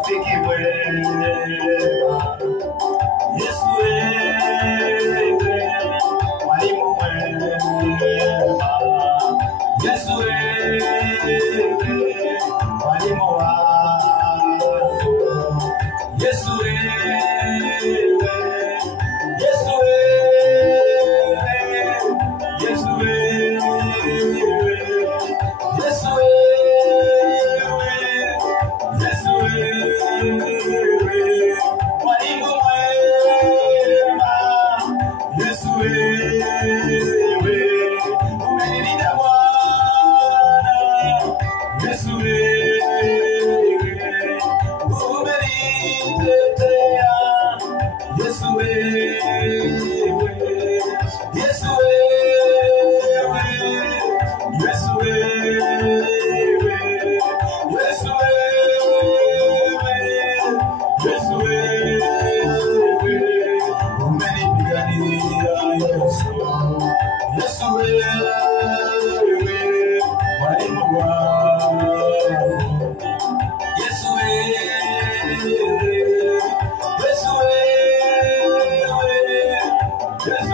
Fikiwe, Yesu wewe, mwalimu mwema. Yesu wewe, mwalimu wangu. Yesu wewe, Yesu wewe, Yesu wewe, Yesu wewe, Yesu wewe, mwalimu mwema. Yesu wewe, umenilinda Bwana. Yesu wewe, umenitetea. Yesu wewe, Yesu wewe, Yesu wewe, Yesu wewe, Yesu wewe, umenipigania Yesu. Yesu wewe, mwalimu wangu. Yesu wewe, Yesu wewe, Yesu